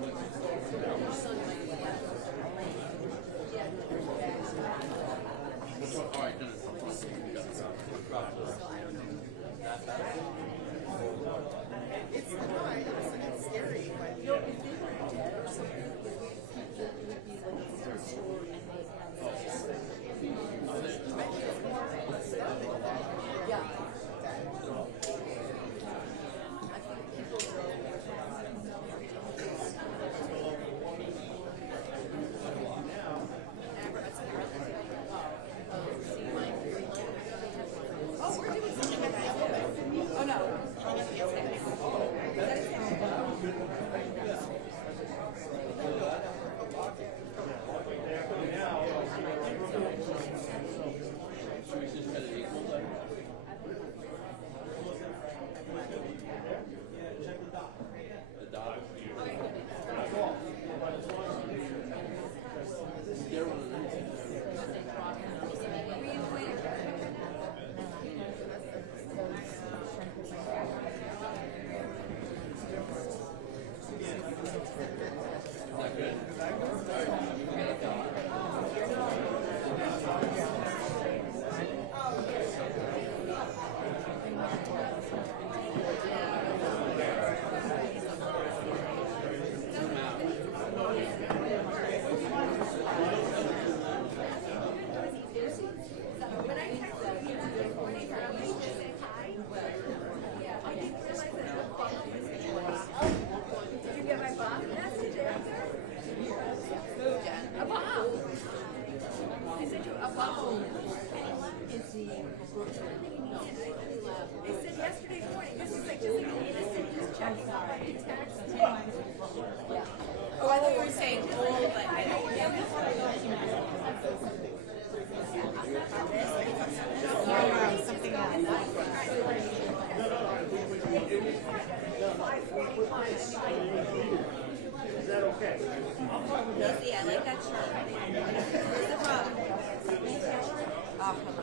It's scary, but if they were dead or something, it would be like a story. Yeah. I think people oh, we're doing something at the elevator. Oh no. They said yesterday morning, this is like just checking out my text. Oh, I thought you were saying old, but I don't Something else. Is that okay? Lizzie, I like that shirt. Where's the phone? Oh, I love that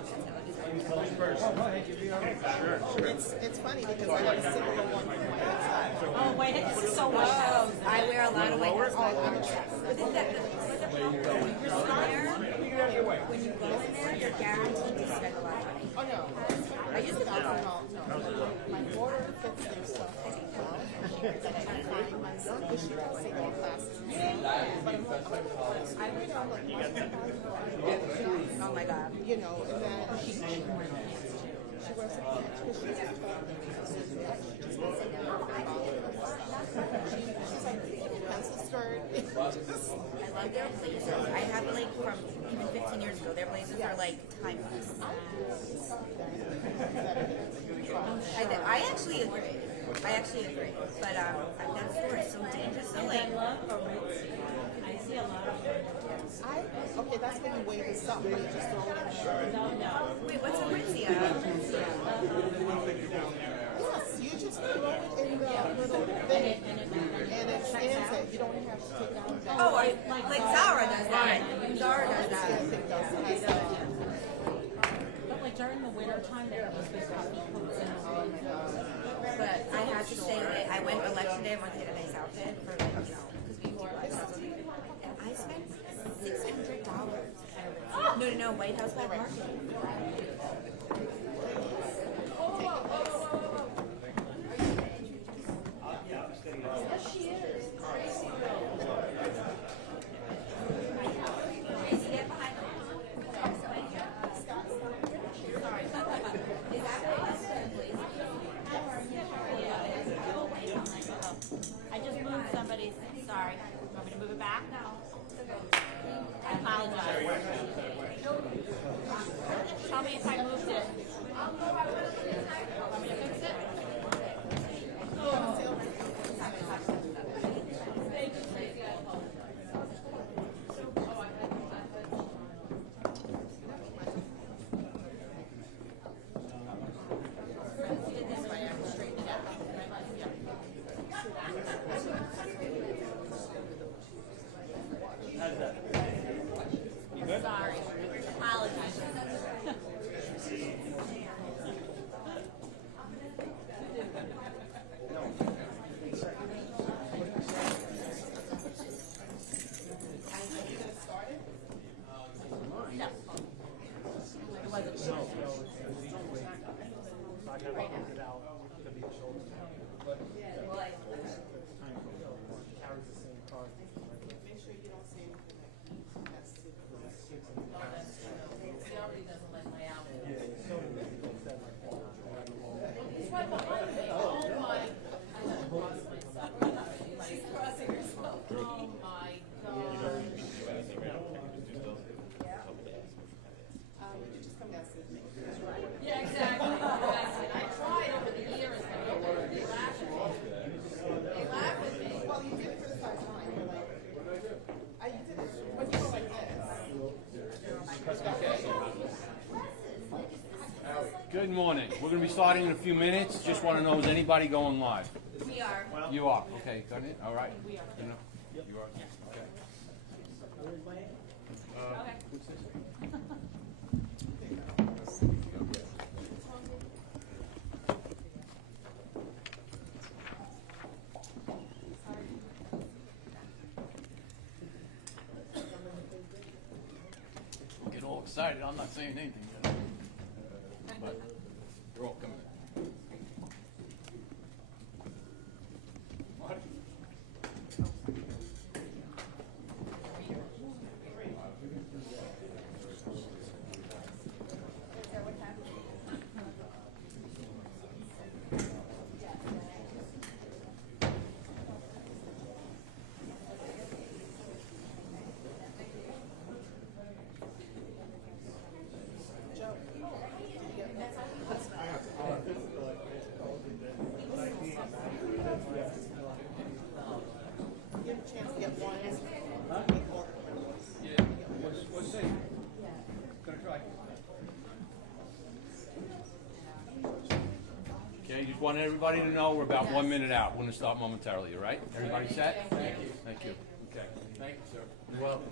It's funny because I have a similar one for my hairstyle. Oh, wait, this is so much. I wear a lot of white hair. What is that? When you're there, when you go in there, you're guaranteed to spend a lot of money. Oh no. I used to go there. No. My daughter fits their stuff well. My son this year has single classes. But I read on like Oh my God. you know, and then she wears a patch because she's just she's like pencil skirt. I love their blazers. I have like from even 15 years ago. Their blazers are like timeless. I actually agree. But that store is so dangerous. So like, I see a lot of them. Okay, that's when you weigh this up, but you just throw it in there. No. wait, what's a Ritzia? Yes, you just throw it in the little thing, and it stands it. You don't have to take it out. Oh, like Zara does that. Zara does that. I think that's has But like during the winter time, there was big coffee coats and But I have to say, like, I went election day. I wanted to get a nice outfit for like, you know, because we wore like and I spent $600. No, White House Black Market. Yes, she is. Tracy, get behind me. Sorry. Is that please? I just moved somebody's. Sorry. Want me to move it back? No. I apologize. Tell me if I moved it. Want me to fix it? Sorry. Apologize. No. morning. We're going to be starting in a few minutes. Just want to know, is anybody going live? We are. You are. Okay, done it? All right. We are. You know? You are? Okay. What's this? Get all excited. I'm not saying anything yet. But you're all coming in. Okay, just want everybody to know we're about 1 minute out. We're going to start momentarily, all right? Everybody set? Thank you. Thank you. Okay. Thank you, sir. You're welcome.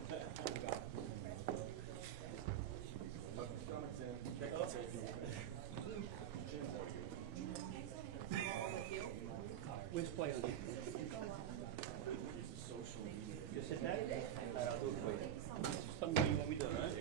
Which place? You sit down? I'll do it for you. Something you want me to do, right?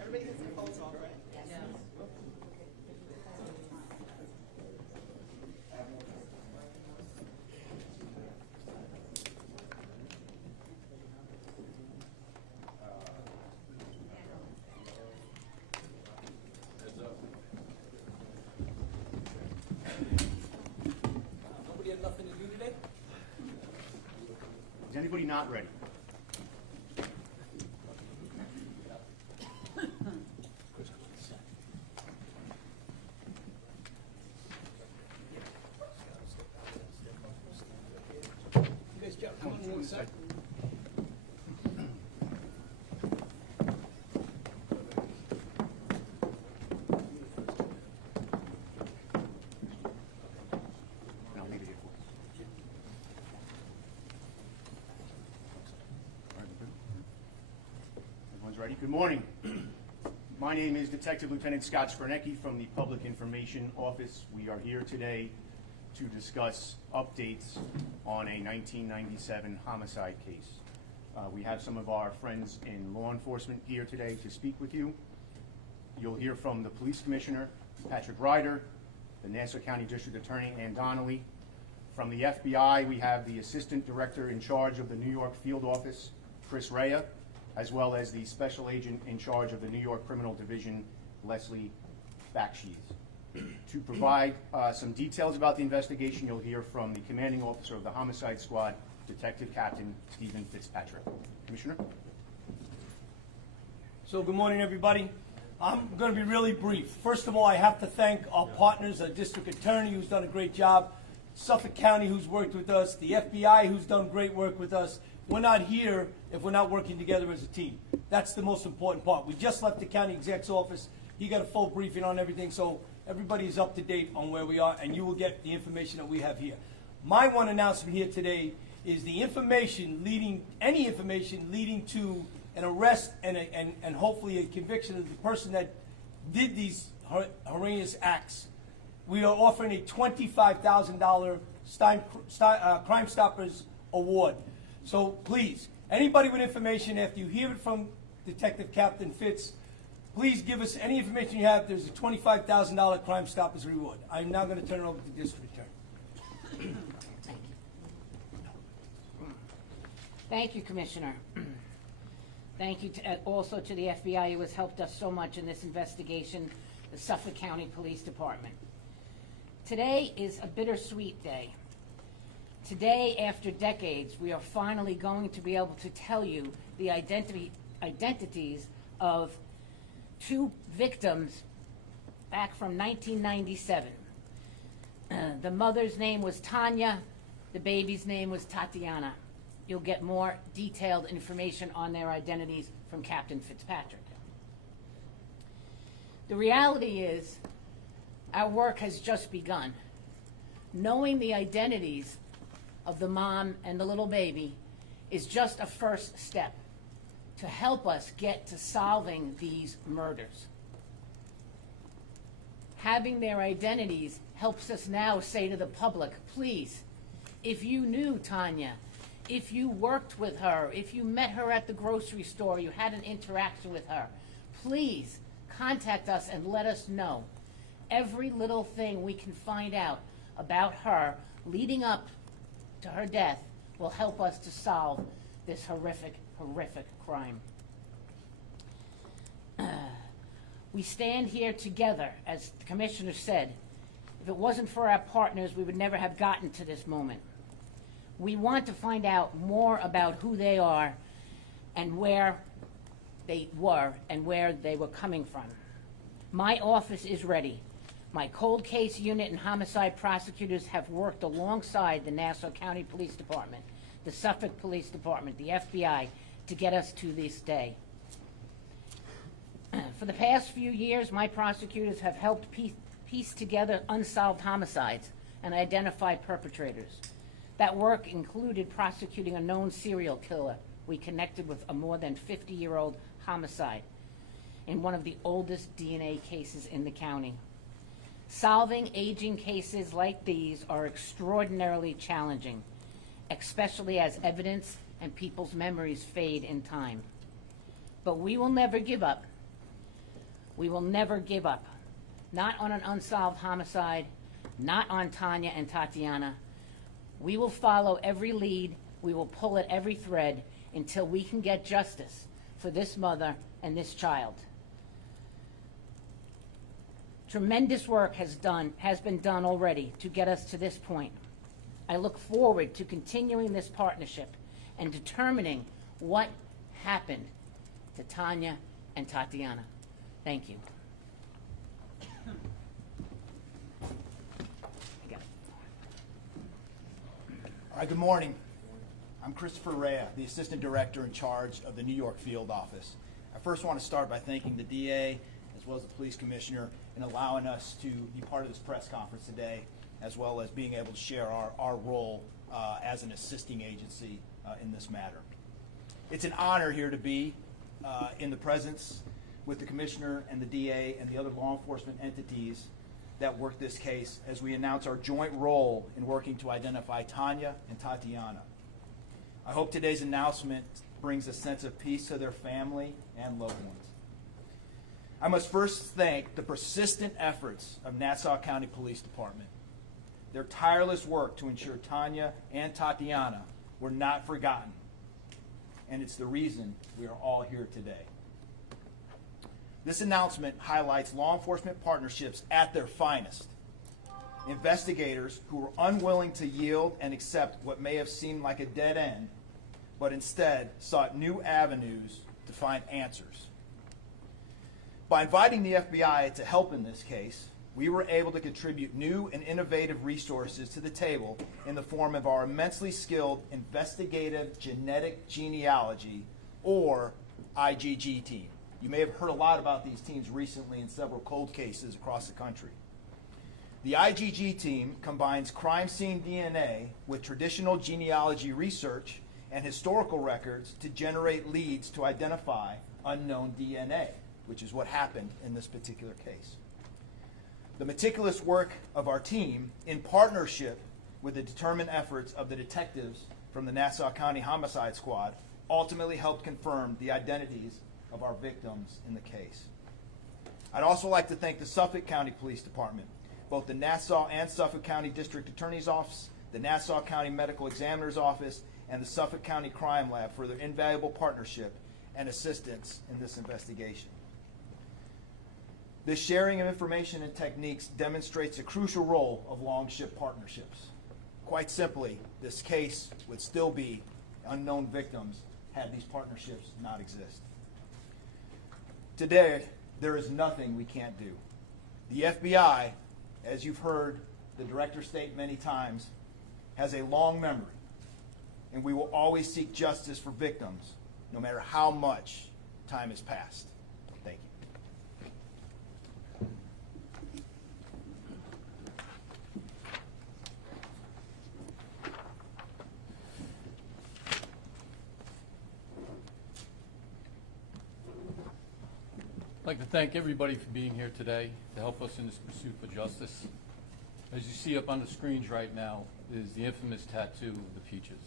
Everybody gets their phones off, right? Yes. Nobody had nothing to do today? Is anybody not ready? You guys come on one side. No, leave it here. Everyone's ready? Good morning. My name is Detective Lieutenant Scott Skronecki from the Public Information Office. We are here today to discuss updates on a 1997 homicide case. We have some of our friends in law enforcement here today to speak with you. You'll hear from the Police Commissioner, Patrick Ryder, the Nassau County District Attorney, Ann Donnelly. From the FBI, we have the Assistant Director in charge of the New York Field Office, Chris Rea, as well as the Special Agent in charge of the New York Criminal Division, Leslie Bakshies. To provide some details about the investigation, you'll hear from the Commanding Officer of the Homicide Squad, Detective Captain Stephen Fitzpatrick. Commissioner? So good morning, everybody. I'm going to be really brief. First of all, I have to thank our partners, our District Attorney, who's done a great job, Suffolk County, who's worked with us, the FBI, who's done great work with us. We're not here if we're not working together as a team. That's the most important part. We just left the county exec's office. He got a full briefing on everything, so everybody is up to date on where we are, and you will get the information that we have here. My one announcement here today is the information leading, any information leading to an arrest and hopefully a conviction of the person that did these horrendous acts. We are offering a $25,000 Crime Stoppers Award. So please, anybody with information, after you hear it from Detective Captain Fitz, please give us any information you have. There's a $25,000 Crime Stoppers reward. I'm now going to turn it over to the District Attorney. Thank you, Commissioner. Thank you also to the FBI who has helped us so much in this investigation, the Suffolk County Police Department. Today is a bittersweet day. Today, after decades, we are finally going to be able to tell you the identities of two victims back from 1997. The mother's name was Tanya, the baby's name was Tatiana. You'll get more detailed information on their identities from Captain Fitzpatrick. The reality is, our work has just begun. Knowing the identities of the mom and the little baby is just a first step to help us get to solving these murders. Having their identities helps us now say to the public, please, if you knew Tanya, if you worked with her, if you met her at the grocery store, you had an interaction with her, please contact us and let us know. Every little thing we can find out about her leading up to her death will help us to solve this horrific, horrific crime. We stand here together, as the Commissioner said. If it wasn't for our partners, we would never have gotten to this moment. We want to find out more about who they are and where they were and where they were coming from. My office is ready. My cold case unit and homicide prosecutors have worked alongside the Nassau County Police Department, the Suffolk Police Department, the FBI, to get us to this day. For the past few years, my prosecutors have helped piece together unsolved homicides and identify perpetrators. That work included prosecuting a known serial killer we connected with a more than 50-year-old homicide in one of the oldest DNA cases in the county. Solving aging cases like these are extraordinarily challenging, especially as evidence and people's memories fade in time. But we will never give up. We will never give up. Not on an unsolved homicide, not on Tanya and Tatiana. We will follow every lead, we will pull at every thread until we can get justice for this mother and this child. Tremendous work has been done already to get us to this point. I look forward to continuing this partnership and determining what happened to Tanya and Tatiana. Thank you. All right, good morning. I'm Christopher Rea, the Assistant Director in charge of the New York Field Office. I first want to start by thanking the DA as well as the Police Commissioner in allowing us to be part of this press conference today, as well as being able to share our role as an assisting agency in this matter. It's an honor here to be in the presence with the Commissioner and the DA and the other law enforcement entities that work this case as we announce our joint role in working to identify Tanya and Tatiana. I hope today's announcement brings a sense of peace to their family and loved ones. I must first thank the persistent efforts of Nassau County Police Department. Their tireless work to ensure Tanya and Tatiana were not forgotten, and it's the reason we are all here today. This announcement highlights law enforcement partnerships at their finest. Investigators who were unwilling to yield and accept what may have seemed like a dead end, but instead sought new avenues to find answers. By inviting the FBI to help in this case, we were able to contribute new and innovative resources to the table in the form of our immensely skilled investigative genetic genealogy, or IGG team. You may have heard a lot about these teams recently in several cold cases across the country. The IGG team combines crime scene DNA with traditional genealogy research and historical records to generate leads to identify unknown DNA, which is what happened in this particular case. The meticulous work of our team, in partnership with the determined efforts of the detectives from the Nassau County Homicide Squad, ultimately helped confirm the identities of our victims in the case. I'd also like to thank the Suffolk County Police Department, both the Nassau and Suffolk County District Attorney's Office, the Nassau County Medical Examiner's Office, and the Suffolk County Crime Lab for their invaluable partnership and assistance in this investigation. This sharing of information and techniques demonstrates a crucial role of long-ship partnerships. Quite simply, this case would still be unknown victims had these partnerships not exist. Today, there is nothing we can't do. The FBI, as you've heard the director state many times, has a long memory, and we will always seek justice for victims, no matter how much time has passed. Thank you. I'd like to thank everybody for being here today to help us in this pursuit for justice. As you see up on the screens right now is the infamous tattoo of the peaches.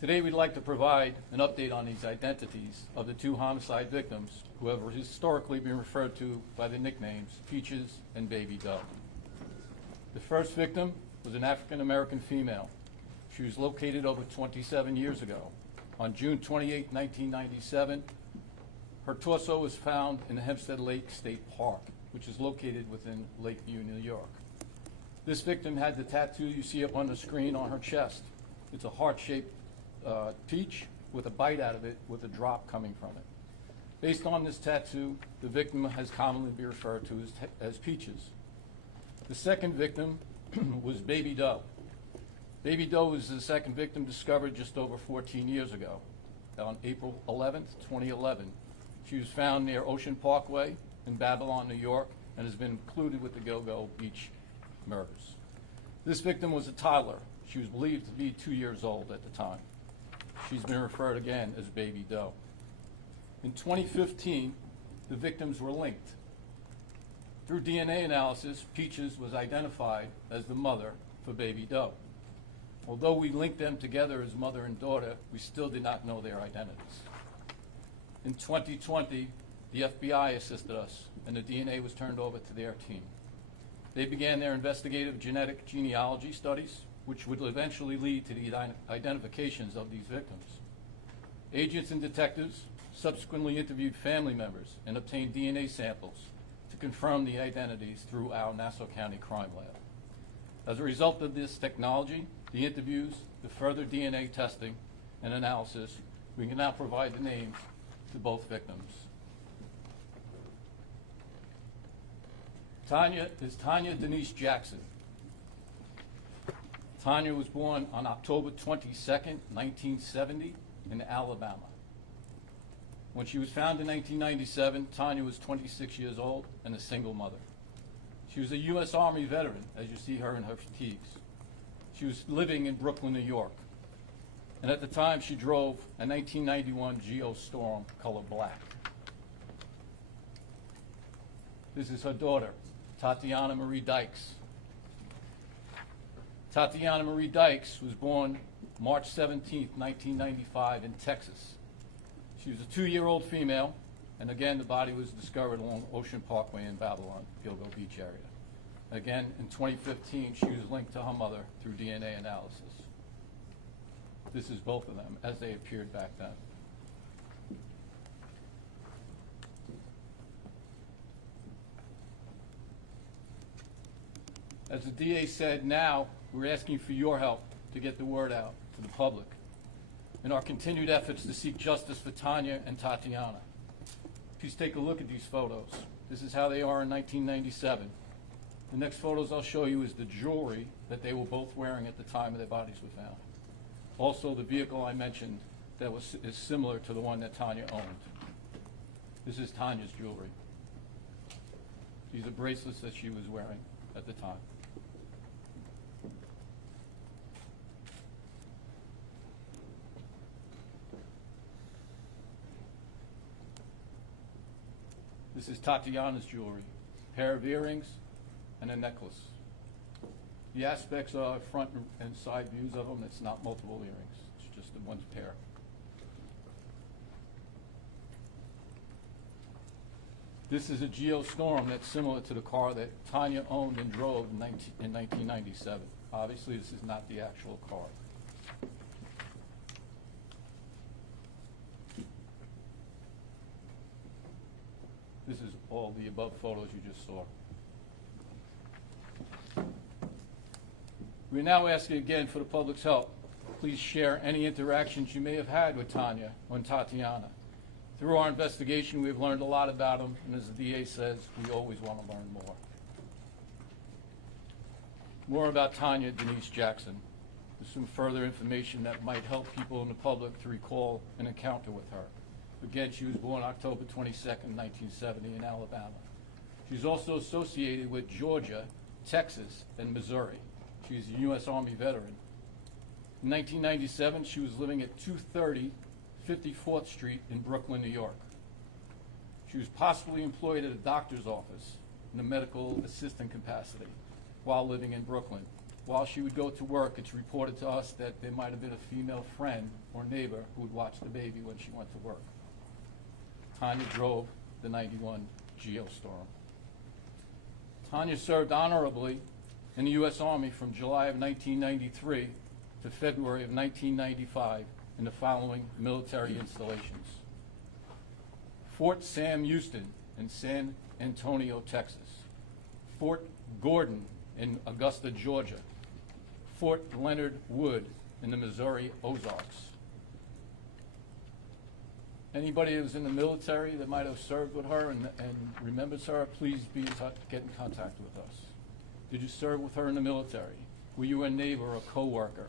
Today we'd like to provide an update on these identities of the two homicide victims who have historically been referred to by the nicknames Peaches and Baby Doe. The first victim was an African-American female. She was located over 27 years ago. On June 28, 1997, her torso was found in the Hempstead Lake State Park, which is located within Lakeview, New York. This victim had the tattoo you see up on the screen on her chest. It's a heart-shaped peach with a bite out of it with a drop coming from it. Based on this tattoo, the victim has commonly been referred to as Peaches. The second victim was Baby Doe. Baby Doe was the second victim discovered just over 14 years ago. On April 11th, 2011, she was found near Ocean Parkway in Babylon, New York, and has been included with the Go-Go Beach murders. This victim was a toddler. She was believed to be 2 years old at the time. She's been referred again as Baby Doe. In 2015, the victims were linked. Through DNA analysis, Peaches was identified as the mother for Baby Doe. Although we linked them together as mother and daughter, we still did not know their identities. In 2020, the FBI assisted us, and the DNA was turned over to their team. They began their investigative genetic genealogy studies, which would eventually lead to the identifications of these victims. Agents and detectives subsequently interviewed family members and obtained DNA samples to confirm the identities through our Nassau County Crime Lab. As a result of this technology, the interviews, the further DNA testing and analysis, we can now provide the names to both victims. Tanya is Tanya Denise Jackson. Tanya was born on October 22nd, 1970 in Alabama. When she was found in 1997, Tanya was 26 years old and a single mother. She was a U.S. Army veteran, as you see her in her fatigues. She was living in Brooklyn, New York. And at the time, she drove a 1991 Geostorm color black. This is her daughter, Tatiana Marie Dykes. Tatiana Marie Dykes was born March 17, 1995 in Texas. She was a 2-year-old female, and again, the body was discovered along Ocean Parkway in Babylon, Gilgo Beach area. Again, in 2015, she was linked to her mother through DNA analysis. This is both of them as they appeared back then. As the DA said, now we're asking for your help to get the word out to the public in our continued efforts to seek justice for Tanya and Tatiana. Please take a look at these photos. This is how they are in 1997. The next photos I'll show you is the jewelry that they were both wearing at the time their bodies were found. Also, the vehicle I mentioned that is similar to the one that Tanya owned. This is Tanya's jewelry. These are bracelets that she was wearing at the time. This is Tatiana's jewelry, a pair of earrings and a necklace. The aspects are front and side views of them. It's not multiple earrings. It's just the one pair. This is a Geostorm that's similar to the car that Tanya owned and drove in 1997. Obviously, this is not the actual car. all the above photos you just saw. We're now asking again for the public's help. Please share any interactions you may have had with Tanya or Tatiana. Through our investigation, we've learned a lot about them, and as the DA says, we always want to learn more. More about Tanya Denise Jackson. There's some further information that might help people in the public to recall an encounter with her. Again, she was born October 22nd, 1970 in Alabama. She's also associated with Georgia, Texas, and Missouri. She's a U.S. Army veteran. In 1997, she was living at 230 54th Street in Brooklyn, New York. She was possibly employed at a doctor's office in a medical assistant capacity while living in Brooklyn. While she would go to work, it's reported to us that there might have been a female friend or neighbor who would watch the baby when she went to work. Tanya drove the 91 Geostorm. Tanya served honorably in the U.S. Army from July of 1993 to February of 1995 in the following military installations: Fort Sam Houston in San Antonio, Texas; Fort Gordon in Augusta, Georgia; Fort Leonard Wood in the Missouri Ozarks. Anybody who's in the military that might have served with her and remembers her, please get in contact with us. Did you serve with her in the military? Were you a neighbor or a co-worker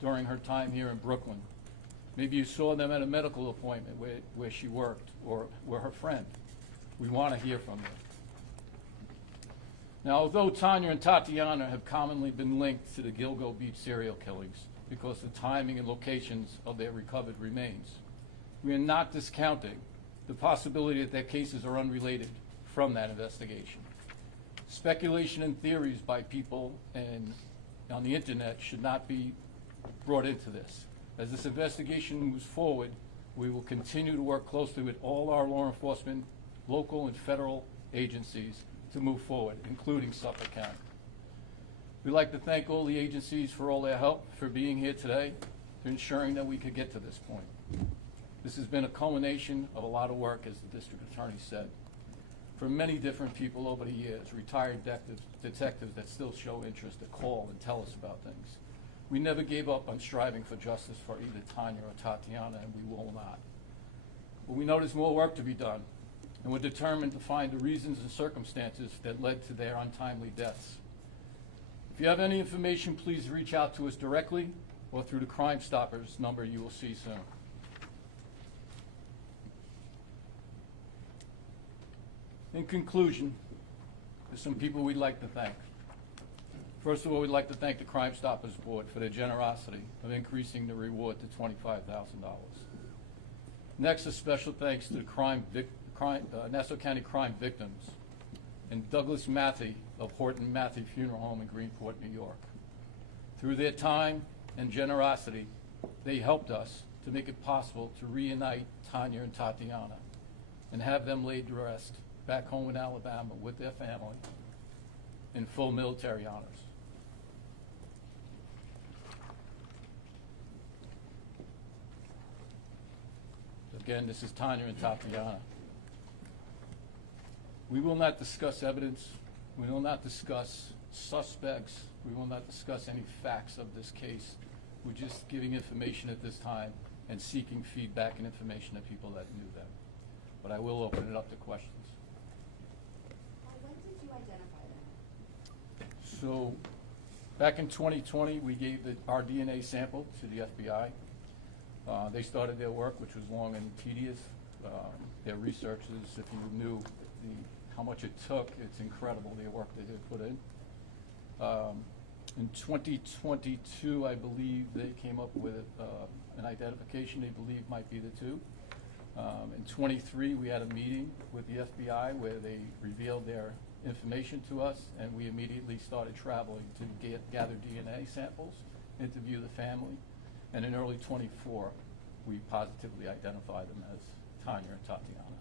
during her time here in Brooklyn? Maybe you saw them at a medical appointment where she worked or were her friend. We want to hear from you. Now, although Tanya and Tatiana have commonly been linked to the Gilgo Beach serial killings because the timing and locations of their recovered remains, we are not discounting the possibility that their cases are unrelated from that investigation. Speculation and theories by people and on the internet should not be brought into this. As this investigation moves forward, we will continue to work closely with all our law enforcement, local and federal agencies to move forward, including Suffolk County. We'd like to thank all the agencies for all their help, for being here today, for ensuring that we could get to this point. This has been a culmination of a lot of work, as the district attorney said, for many different people over the years, retired detectives that still show interest, that call and tell us about things. We never gave up on striving for justice for either Tanya or Tatiana, and we will not. But we know there's more work to be done, and we're determined to find the reasons and circumstances that led to their untimely deaths. If you have any information, please reach out to us directly or through the Crime Stoppers number you will see soon. In conclusion, there's some people we'd like to thank. First of all, we'd like to thank the Crime Stoppers Board for their generosity of increasing the reward to $25,000. Next, a special thanks to the Nassau County crime victims and Douglas Matthey of Horton Matthey Funeral Home in Greenport, New York. Through their time and generosity, they helped us to make it possible to reunite Tanya and Tatiana and have them laid to rest back home in Alabama with their family in full military honors. Again, this is Tanya and Tatiana. We will not discuss evidence. We will not discuss suspects. We will not discuss any facts of this case. We're just giving information at this time and seeking feedback and information of people that knew them. But I will open it up to questions. When did you identify them? So, back in 2020, we gave our DNA sample to the FBI. They started their work, which was long and tedious. Their researchers, if you knew how much it took, it's incredible the work that they put in. In 2022, I believe they came up with an identification they believe might be the two. In 23, we had a meeting with the FBI where they revealed their information to us, and we immediately started traveling to gather DNA samples, interview the family, and in early 24, we positively identified them as Tanya and Tatiana.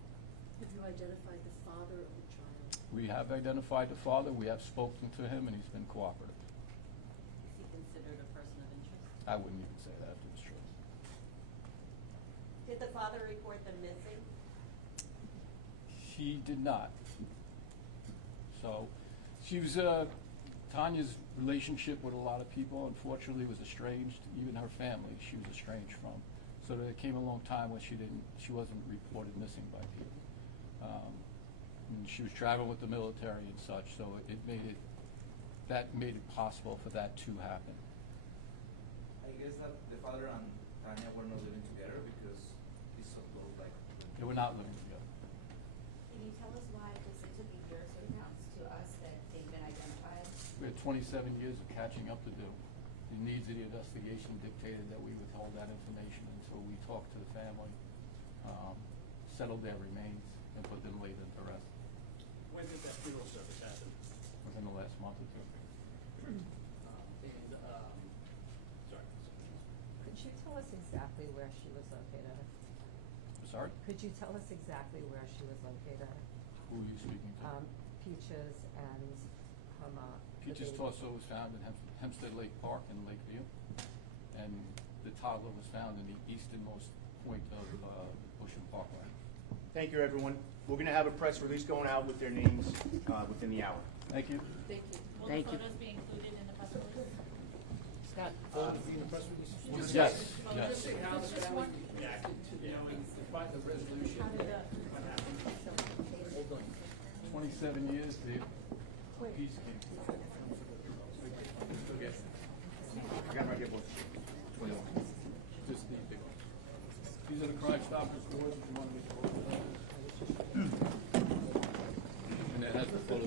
Have you identified the father of the child? We have identified the father, we have spoken to him, and he's been cooperative. Is he considered a person of interest? I wouldn't even say that if it was true. Did the father report them missing? He did not. So she was, Tanya's relationship with a lot of people, unfortunately, was estranged. Even her family, she was estranged from. So there came a long time when she wasn't reported missing by people. And she was traveling with the military and such, so that made it possible for that to happen. I guess that the father and Tanya were not living together because he's so close, like. They were not living together. Can you tell us why, because it took a year to announce to us that they've been identified? We had 27 years of catching up to do. The needs of the investigation dictated that we withhold that information until we talked to the family, settled their remains, and put them later to rest. When did that funeral service happen? Within the last month or two. Sorry. Could you tell us exactly where she was located? Sorry? Could you tell us exactly where she was located? Who are you speaking to? Peaches and the Peach's baby. torso was found in Hempstead Lake Park in Lakeview, and the toddler was found in the easternmost point of Ocean Parkway. Thank you, everyone. We're going to have a press release going out with their names within the hour. Thank you. Thank you. Will Thank the you. photos be included in the press release? Scott, in the press release? Yes, yes. Just say how the family reacted to knowing the resolution. What happened? Hold on. 27 years, the peace came. I got my good book. Just the big ones. These are the Crime Stoppers boards, if you want to make a photo of them. And that has the photo